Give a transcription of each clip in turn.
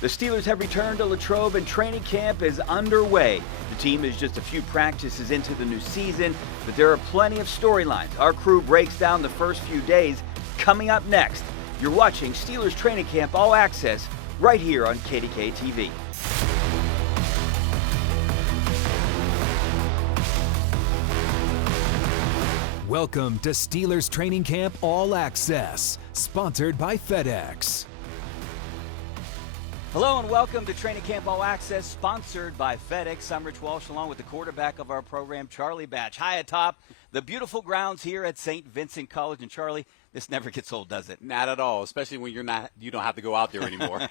The Steelers have returned to Latrobe and training camp is underway. The team is just a few practices into the new season, but there are plenty of storylines. Our crew breaks down the first few days. Coming up next, you're watching Steelers Training Camp All Access right here on KDKA TV. Welcome to Steelers Training Camp All Access, sponsored by FedEx. Hello and welcome to Training Camp All Access, sponsored by FedEx. I'm Rich Walsh, along with the quarterback of our program, Charlie Batch. High atop the beautiful grounds here at St. Vincent College. And Charlie, this never gets old, does it? Not at all, especially when you don't have to go out there anymore.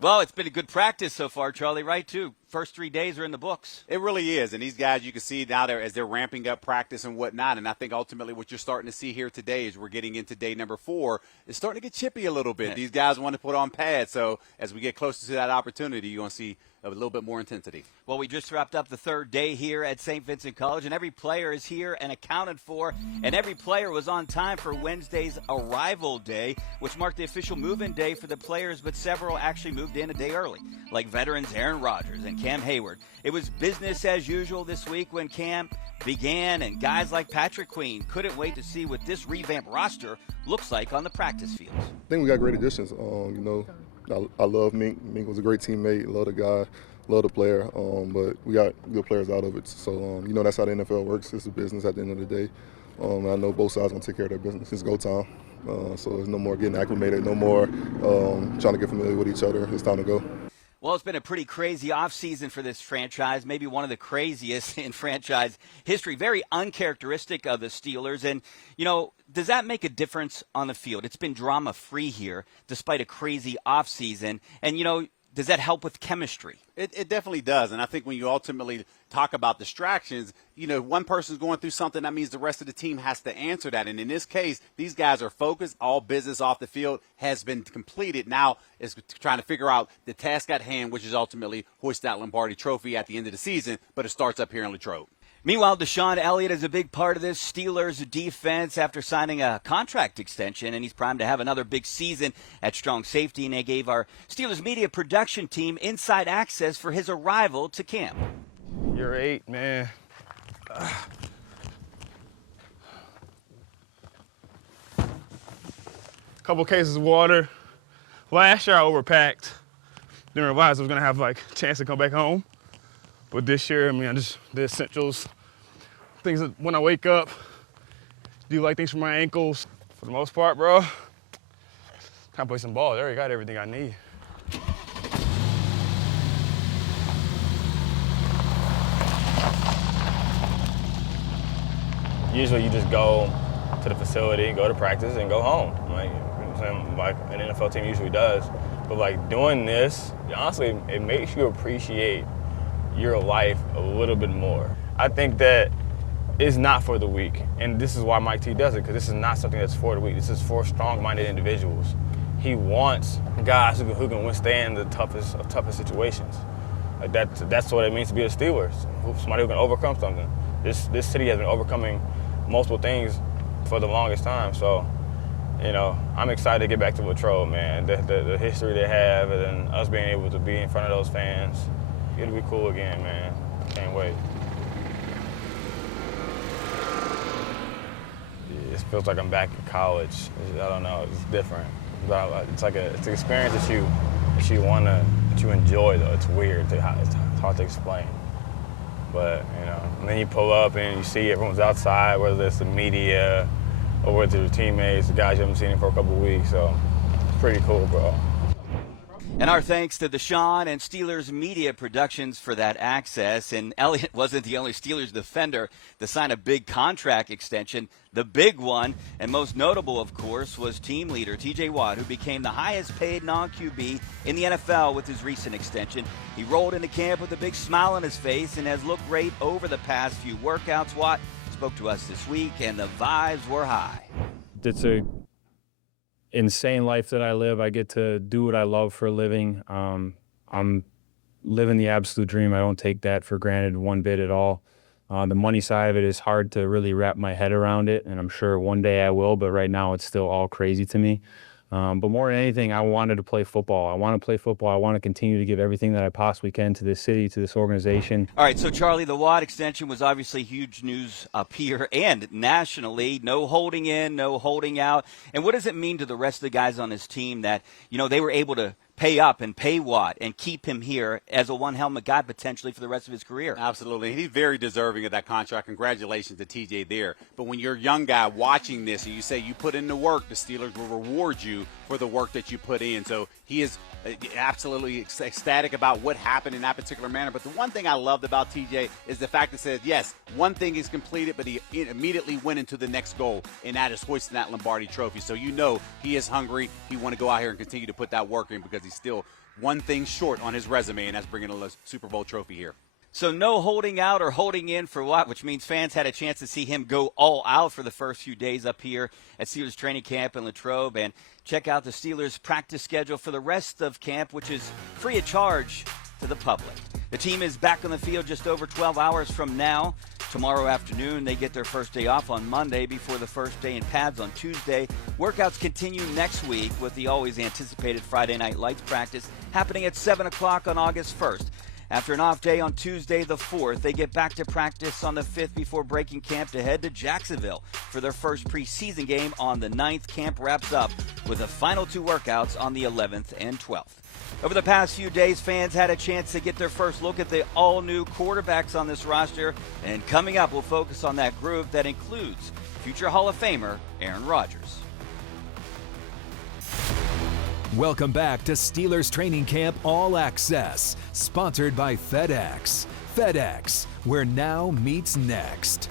Well, it's been a good practice so far, Charlie, right, too? First 3 days are in the books. It really is. And these guys, you can see now as they're ramping up practice and whatnot. And I think ultimately what you're starting to see here today is we're getting into day number 4. It's starting to get chippy a little bit. These guys want to put on pads. So as we get closer to that opportunity, you're going to see a little bit more intensity. Well, we just wrapped up the third day here at St. Vincent College, and every player is here and accounted for, and every player was on time for Wednesday's arrival day, which marked the official move-in day for the players, but several actually moved in a day early, like veterans Aaron Rodgers and Cam Hayward. It was business as usual this week when camp began, and guys like Patrick Queen couldn't wait to see what this revamped roster looks like on the practice fields. I think we got great additions. I love Mink. Mink was a great teammate. Love the guy, love the player. But we got good players out of it. So, that's how the NFL works. It's a business at the end of the day. I know both sides going to take care of their business. It's go time. So there's no more getting acclimated, no more trying to get familiar with each other. It's time to go. Well, it's been a pretty crazy offseason for this franchise, maybe one of the craziest in franchise history. Very uncharacteristic of the Steelers. And, does that make a difference on the field? It's been drama-free here despite a crazy offseason. And, does that help with chemistry? It definitely does. And I think when you ultimately talk about distractions, one person's going through something, that means the rest of the team has to answer that. And in this case, these guys are focused. All business off the field has been completed. Now it's trying to figure out the task at hand, which is ultimately hoist that Lombardi trophy at the end of the season. But it starts up here in Latrobe. Meanwhile, Deshaun Elliott is a big part of this Steelers defense after signing a contract extension, and he's primed to have another big season at strong safety, and they gave our Steelers media production team inside access for his arrival to camp. You're 8, man. Couple cases of water. Last year I overpacked. Didn't realize I was gonna have a chance to come back home. But this year, I just the essentials, things that when I wake up, do things for my ankles. For the most part, bro, time to play some ball. I already got everything I need. Usually you just go to the facility, go to practice, and go home. Like an NFL team usually does. But doing this, honestly, it makes you appreciate your life a little bit more. I think that it's not for the weak, and this is why Mike T does it, because this is not something that's for the weak. This is for strong-minded individuals. He wants guys who can withstand the toughest situations. That's what it means to be a Steelers. Somebody who can overcome something. This city has been overcoming multiple things for the longest time, so I'm excited to get back to Latrobe, man. The history they have, and then us being able to be in front of those fans. It'll be cool again, man. Can't wait. It feels like I'm back in college. I don't know. It's different. It's it's an experience that you enjoy though. It's weird. It's hard to explain. But and then you pull up and you see everyone's outside, whether it's the media or whether it's the teammates, the guys you haven't seen for a couple of weeks. So it's pretty cool, bro. And our thanks to Deshaun and Steelers Media Productions for that access. And Elliott wasn't the only Steelers defender to sign a big contract extension. The big one, and most notable, of course, was team leader T.J. Watt, who became the highest-paid non-QB in the NFL with his recent extension. He rolled into camp with a big smile on his face and has looked great over the past few workouts. Watt spoke to us this week, and the vibes were high. It's a insane life that I live. I get to do what I love for a living. I'm living the absolute dream. I don't take that for granted one bit at all. The money side of it is hard to really wrap my head around it, and I'm sure one day I will, but right now it's still all crazy to me. But more than anything, I wanted to play football. I want to play football. I want to continue to give everything that I possibly can to this city, to this organization. All right, so Charlie, the Watt extension was obviously huge news up here and nationally. No holding in, no holding out. And what does it mean to the rest of the guys on this team that, they were able to pay up and pay Watt and keep him here as a one-helmet guy potentially for the rest of his career? Absolutely. He's very deserving of that contract. Congratulations to TJ there. But when you're a young guy watching this and you say you put in the work, the Steelers will reward you for the work that you put in. So he is absolutely ecstatic about what happened in that particular manner. But the one thing I loved about TJ is the fact that says, yes, one thing is completed, but he immediately went into the next goal, and that is hoisting that Lombardi trophy. So he is hungry. He want to go out here and continue to put that work in because he's still one thing short on his resume, and that's bringing a Super Bowl trophy here. So no holding out or holding in for Watt, which means fans had a chance to see him go all out for the first few days up here at Steelers training camp in Latrobe. And check out the Steelers practice schedule for the rest of camp, which is free of charge to the public. The team is back on the field just over 12 hours from now. Tomorrow afternoon, they get their first day off on Monday before the first day in pads on Tuesday. Workouts continue next week with the always anticipated Friday Night Lights practice happening at 7 o'clock on August 1st. After an off day on Tuesday the 4th, they get back to practice on the 5th before breaking camp to head to Jacksonville for their first preseason game on the 9th. Camp wraps up with the final 2 workouts on the 11th and 12th. Over the past few days, fans had a chance to get their first look at the all-new quarterbacks on this roster. And coming up, we'll focus on that group that includes future Hall of Famer Aaron Rodgers. Welcome back to Steelers Training Camp All Access, sponsored by FedEx. FedEx, where now meets next.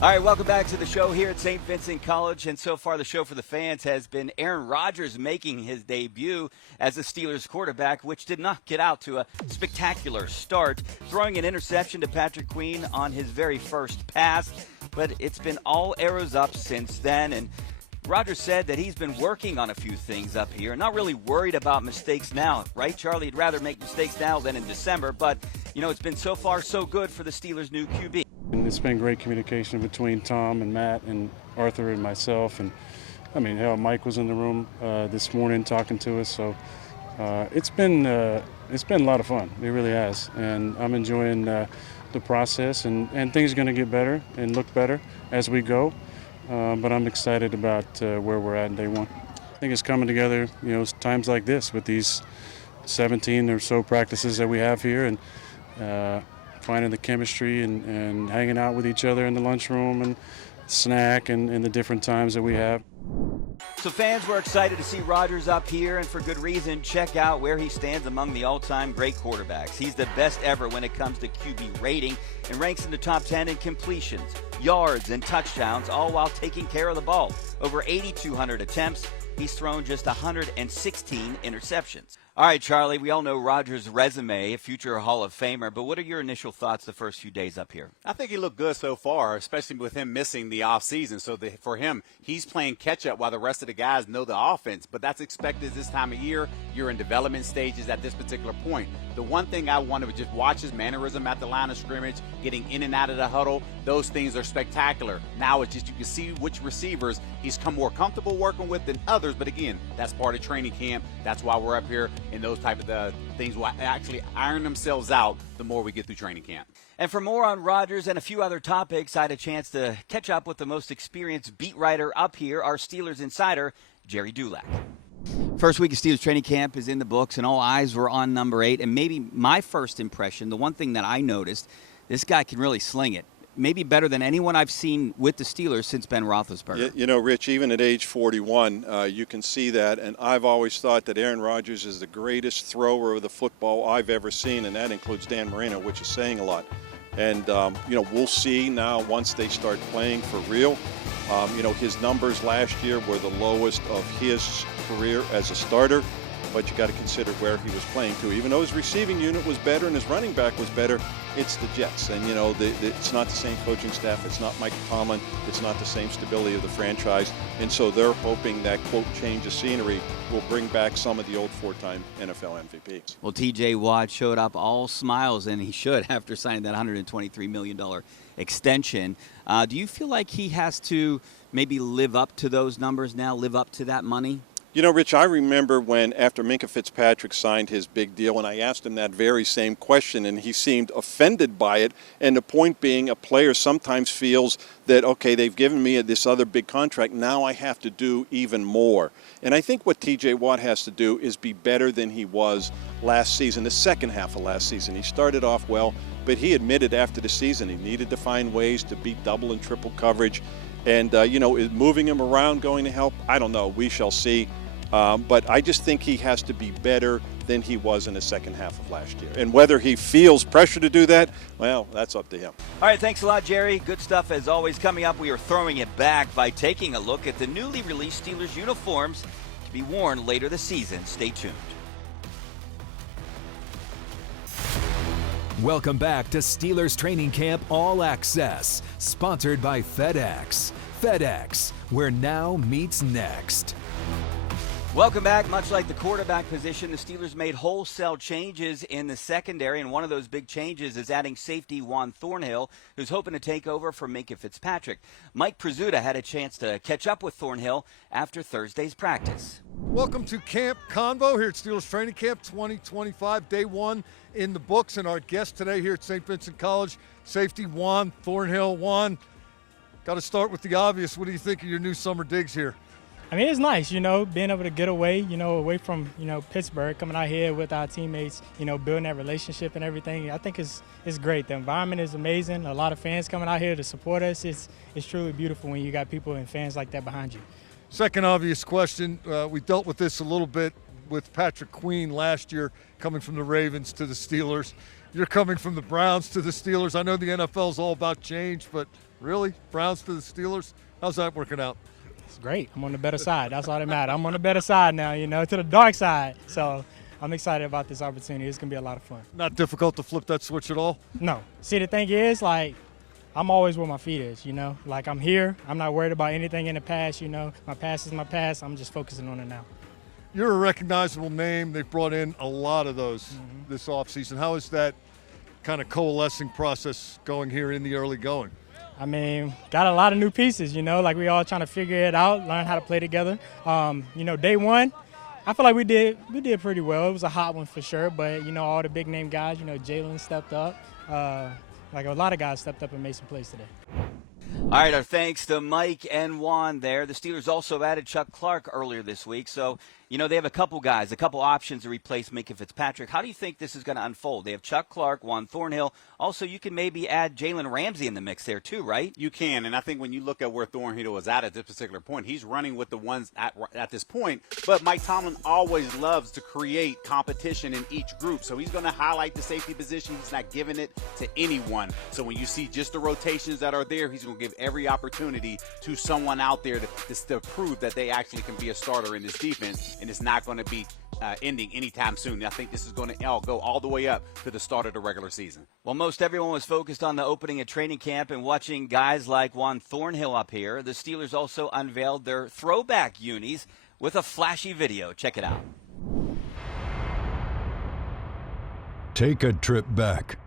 All right, welcome back to the show here at St. Vincent College. And so far, the show for the fans has been Aaron Rodgers making his debut as the Steelers quarterback, which did not get out to a spectacular start, throwing an interception to Patrick Queen on his very first pass. But it's been all arrows up since then. And Rodgers said that he's been working on a few things up here, not really worried about mistakes now, right, Charlie? He'd rather make mistakes now than in December. But, it's been so far so good for the Steelers' new QB. And it's been great communication between Tom and Matt and Arthur and myself. And, Mike was in the room this morning talking to us. So it's been a lot of fun. It really has. And I'm enjoying the process. And things are going to get better and look better as we go. But I'm excited about where we're at in day one. I think it's coming together, times like this with these 17 or so practices that we have here, and finding the chemistry and hanging out with each other in the lunchroom and snack and the different times that we have. So fans were excited to see Rodgers up here, and for good reason. Check out where he stands among the all-time great quarterbacks. He's the best ever when it comes to QB rating and ranks in the top 10 in completions, yards, and touchdowns, all while taking care of the ball. Over 8,200 attempts. He's thrown just 116 interceptions. All right, Charlie, we all know Rodgers' resume, a future Hall of Famer, but what are your initial thoughts the first few days up here? I think he looked good so far, especially with him missing the offseason. So for him, he's playing catch-up while the rest of the guys know the offense. But that's expected this time of year. You're in development stages at this particular point. The one thing I wanted to just watch his mannerism at the line of scrimmage, getting in and out of the huddle. Those things are spectacular. Now it's just you can see which receivers he's come more comfortable working with than others. But again, that's part of training camp. That's why we're up here. And those type of things will actually iron themselves out the more we get through training camp. And for more on Rodgers and a few other topics, I had a chance to catch up with the most experienced beat writer up here, our Steelers insider, Jerry Dulac. First week of Steelers training camp is in the books, and all eyes were on number 8. And maybe my first impression, the one thing that I noticed, this guy can really sling it. Maybe better than anyone I've seen with the Steelers since Ben Roethlisberger. Rich, even at age 41, you can see that. And I've always thought that Aaron Rodgers is the greatest thrower of the football I've ever seen, and that includes Dan Marino, which is saying a lot. And, we'll see now once they start playing for real. His numbers last year were the lowest of his career as a starter. But you got to consider where he was playing too. Even though his receiving unit was better and his running back was better, it's the Jets. And, it's not the same coaching staff. It's not Mike Tomlin. It's not the same stability of the franchise. And so they're hoping that, quote, change of scenery will bring back some of the old 4-time NFL MVPs. Well, T.J. Watt showed up all smiles, and he should after signing that $123 million extension. Do you feel like he has to maybe live up to those numbers now, live up to that money? You know, Rich, I remember when after Minkah Fitzpatrick signed his big deal, and I asked him that very same question, and he seemed offended by it. And the point being, a player sometimes feels that, okay, they've given me this other big contract, now I have to do even more. And I think what T.J. Watt has to do is be better than he was last season, the second half of last season. He started off well, but he admitted after the season he needed to find ways to beat double and triple coverage. And, is moving him around going to help? I don't know. We shall see. But I just think he has to be better than he was in the second half of last year. And whether he feels pressure to do that, well, that's up to him. All right, thanks a lot, Jerry. Good stuff as always. Coming up, we are throwing it back by taking a look at the newly released Steelers uniforms to be worn later this season. Stay tuned. Welcome back to Steelers Training Camp All Access, sponsored by FedEx. FedEx, where now meets next. Welcome back. Much like the quarterback position, the Steelers made wholesale changes in the secondary, and one of those big changes is adding safety Juan Thornhill, who's hoping to take over from Minkah Fitzpatrick. Mike Prizzuta had a chance to catch up with Thornhill after Thursday's practice. Welcome to Camp Convo here at Steelers Training Camp 2025, day one in the books, and our guest today here at St. Vincent College, safety Juan Thornhill. Juan, got to start with the obvious. What do you think of your new summer digs here? I mean, it's nice, being able to get away, away from, Pittsburgh, coming out here with our teammates, building that relationship and everything. I think it's great. The environment is amazing. A lot of fans coming out here to support us. It's truly beautiful when you got people and fans like that behind you. Second obvious question. We dealt with this a little bit with Patrick Queen last year, coming from the Ravens to the Steelers. You're coming from the Browns to the Steelers. I know the NFL is all about change, but really, Browns to the Steelers, how's that working out? It's great. I'm on the better side. That's all that matters. I'm on the better side now, to the dark side. So I'm excited about this opportunity. It's going to be a lot of fun. Not difficult to flip that switch at all? No. See, the thing is, I'm always where my feet is, I'm here. I'm not worried about anything in the past, My past is my past. I'm just focusing on it now. You're a recognizable name. They've brought in a lot of those this offseason. How is that kind of coalescing process going here in the early going? I mean, got a lot of new pieces, we all trying to figure it out, learn how to play together. Day one, I feel like we did pretty well. It was a hot one for sure, but, all the big name guys, Jalen stepped up. A lot of guys stepped up and made some plays today. All right, our thanks to Mike and Juan there. The Steelers also added Chuck Clark earlier this week. So, they have a couple options to replace Minkah Fitzpatrick. How do you think this is going to unfold? They have Chuck Clark, Juan Thornhill. Also, you can maybe add Jalen Ramsey in the mix there too, right? You can, and I think when you look at where Thornhill was at this particular point, he's running with the ones at this point. But Mike Tomlin always loves to create competition in each group, so he's going to highlight the safety position. He's not giving it to anyone. So when you see just the rotations that are there, he's going to give every opportunity to someone out there to prove that they actually can be a starter in this defense, and it's not going to be ending anytime soon. I think this is going to go all the way up to the start of the regular season. Well, most everyone was focused on the opening of training camp and watching guys like Juan Thornhill up here. The Steelers also unveiled their throwback unis with a flashy video. Check it out. Take a trip back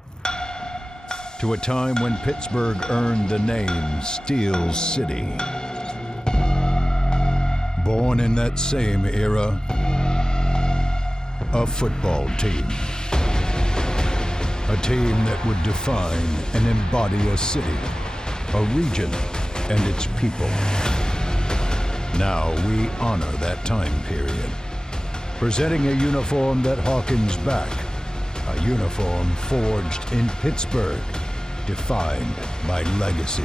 to a time when Pittsburgh earned the name Steel City. Born in that same era, a football team. A team that would define and embody a city, a region, and its people. Now we honor that time period, presenting a uniform that harkens back, a uniform forged in Pittsburgh, defined by legacy.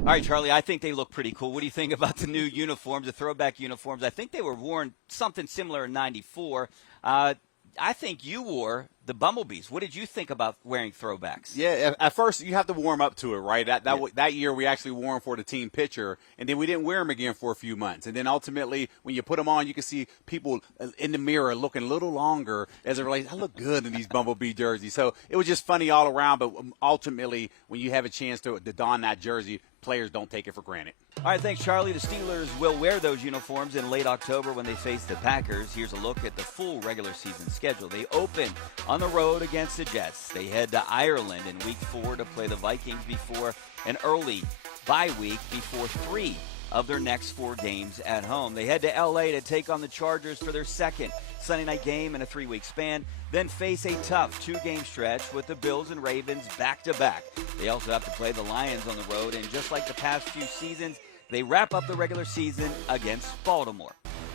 All right, Charlie, I think they look pretty cool. What do you think about the new uniforms, the throwback uniforms? I think they were worn something similar in '94. I think you wore the Bumblebees. What did you think about wearing throwbacks? Yeah, at first you have to warm up to it, right? That year we actually wore them for the team picture, and then we didn't wear them again for a few months. And then ultimately, when you put them on, you can see people in the mirror looking a little longer as it relates. I look good in these Bumblebee jerseys. So it was just funny all around, but ultimately, when you have a chance to don that jersey, players don't take it for granted. All right, thanks, Charlie. The Steelers will wear those uniforms in late October when they face the Packers. Here's a look at the full regular season schedule. They open on the road against the Jets. They head to Ireland in Week 4 to play the Vikings before an early bye week before 3 of their next 4 games at home. They head to L.A. to take on the Chargers for their second Sunday night game in a 3-week span, then face a tough 2-game stretch with the Bills and Ravens back-to-back. They also have to play the Lions on the road, and just like the past few seasons, they wrap up the regular season against Baltimore.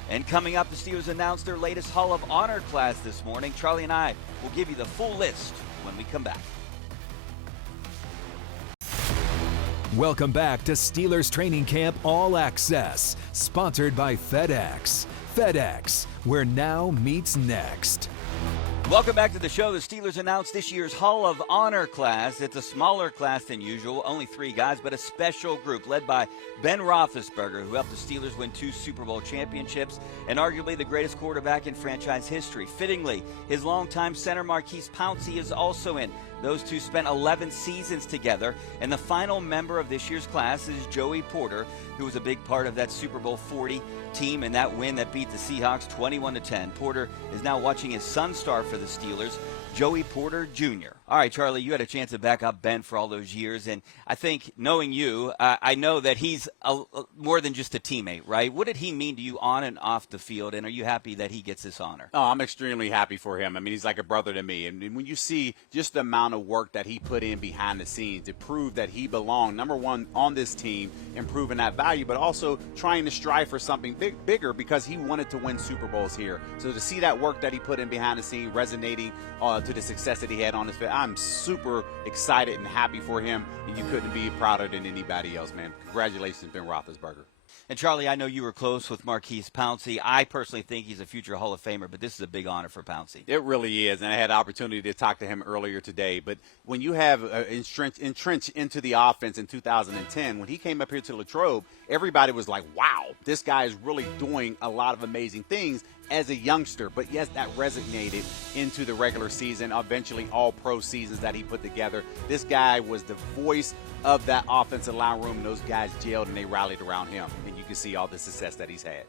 And coming up, the Steelers announced their latest Hall of Honor class this morning. Charlie and I will give you the full list when we come back. Welcome back to Steelers Training Camp All Access, sponsored by FedEx. FedEx, where now meets next. Welcome back to the show. The Steelers announced this year's Hall of Honor class. It's a smaller class than usual, only 3 guys, but a special group led by Ben Roethlisberger, who helped the Steelers win 2 Super Bowl championships and arguably the greatest quarterback in franchise history. Fittingly, his longtime center Maurkice Pouncey is also in. Those two spent 11 seasons together, and the final member of this year's class is Joey Porter, who was a big part of that Super Bowl 40 team and that win that beat the Seahawks 21-10. Porter is now watching his son star for the Steelers, Joey Porter Jr. All right, Charlie, you had a chance to back up Ben for all those years, and I think knowing you, I know that he's more than just a teammate, right? What did he mean to you on and off the field, and are you happy that he gets this honor? Oh, I'm extremely happy for him. I mean, he's like a brother to me, and when you see just the amount of work that he put in behind the scenes to prove that he belonged, number one, on this team, improving that value, but also trying to strive for something bigger because he wanted to win Super Bowls here. So to see that work that he put in behind the scenes resonating to the success that he had on his field, I'm super excited and happy for him, and you couldn't be prouder than anybody else, man. Congratulations, Ben Roethlisberger. And, Charlie, I know you were close with Maurkice Pouncey. I personally think he's a future Hall of Famer, but this is a big honor for Pouncey. It really is, and I had the opportunity to talk to him earlier today. But when you have entrenched into the offense in 2010, when he came up here to Latrobe, everybody was like, wow, this guy is really doing a lot of amazing things as a youngster. But, yes, that resonated into the regular season, eventually all pro seasons that he put together. This guy was the voice of that offensive line room, and those guys gelled and they rallied around him. And you can see all the success that he's had.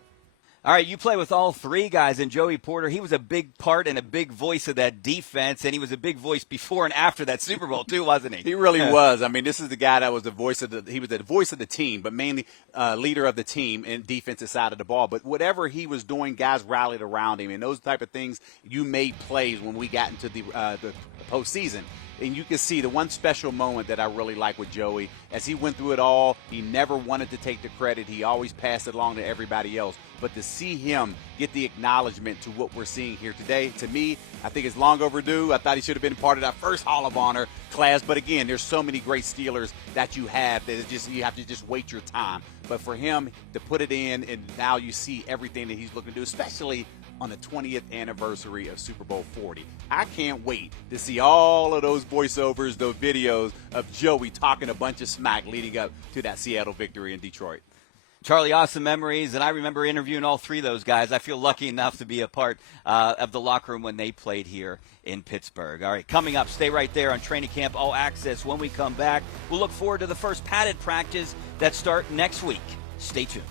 All right, you play with all 3 guys, and Joey Porter, he was a big part and a big voice of that defense, and he was a big voice before and after that Super Bowl too, wasn't he? He really was. I mean, this is the guy that was the voice of he was the voice of the team, but mainly leader of the team and defensive side of the ball. But whatever he was doing, guys rallied around him, and those type of things, you made plays when we got into the postseason. And you can see the one special moment that I really like with Joey, as he went through it all, he never wanted to take the credit. He always passed it along to everybody else. But to see him get the acknowledgement to what we're seeing here today, to me, I think it's long overdue. I thought he should have been part of that first Hall of Honor class. But again, there's so many great Steelers that you have that you have to just wait your time. But for him to put it in, and now you see everything that he's looking to do, especially on the 20th anniversary of Super Bowl 40. I can't wait to see all of those voiceovers, those videos of Joey talking a bunch of smack leading up to that Seattle victory in Detroit. Charlie, awesome memories, and I remember interviewing all 3 of those guys. I feel lucky enough to be a part of the locker room when they played here in Pittsburgh. All right, coming up, stay right there on Training Camp All Access. When we come back, we'll look forward to the first padded practice that start next week. Stay tuned.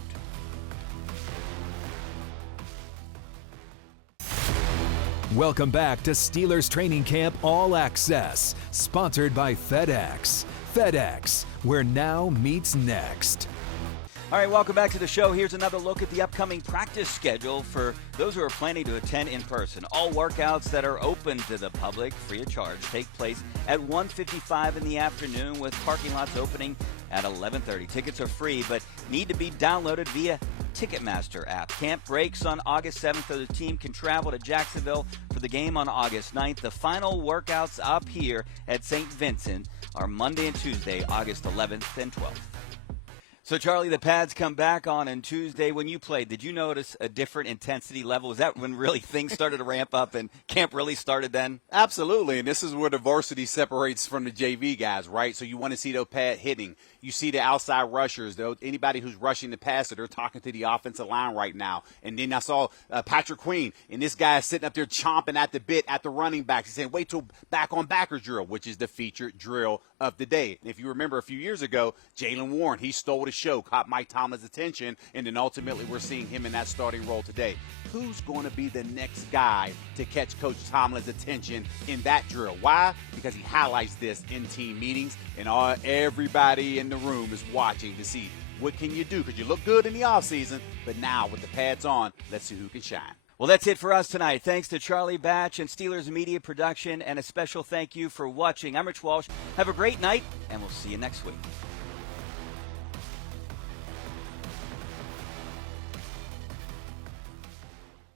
Welcome back to Steelers Training Camp All Access, sponsored by FedEx. FedEx, where now meets next. All right, welcome back to the show. Here's another look at the upcoming practice schedule for those who are planning to attend in person. All workouts that are open to the public, free of charge, take place at 1:55 in the afternoon, with parking lots opening at 11:30. Tickets are free, but need to be downloaded via Ticketmaster app. Camp breaks on August 7th, so the team can travel to Jacksonville for the game on August 9th. The final workouts up here at St. Vincent are Monday and Tuesday, August 11th and 12th. So, Charlie, the pads come back on Tuesday. When you played, did you notice a different intensity level? Was that when really things started to ramp up and camp really started then? Absolutely, and this is where the varsity separates from the JV guys, right? So you want to see those pad hitting. You see the outside rushers, though, anybody who's rushing the passer, they're talking to the offensive line right now. And then I saw Patrick Queen, and this guy is sitting up there chomping at the bit at the running backs. He's saying, wait till back on backers drill, which is the featured drill of the day. And if you remember a few years ago, Jaylen Warren, he stole the show, caught Mike Tomlin's attention, and then ultimately we're seeing him in that starting role today. Who's going to be the next guy to catch Coach Tomlin's attention in that drill? Why? Because he highlights this in team meetings, and everybody in the room is watching to see what can you do, because you look good in the offseason, but now with the pads on, let's see who can shine. Well, that's it for us tonight. Thanks to Charlie Batch and Steelers Media Production, and a special thank you for watching. I'm Rich Walsh. Have a great night, and we'll see you next week.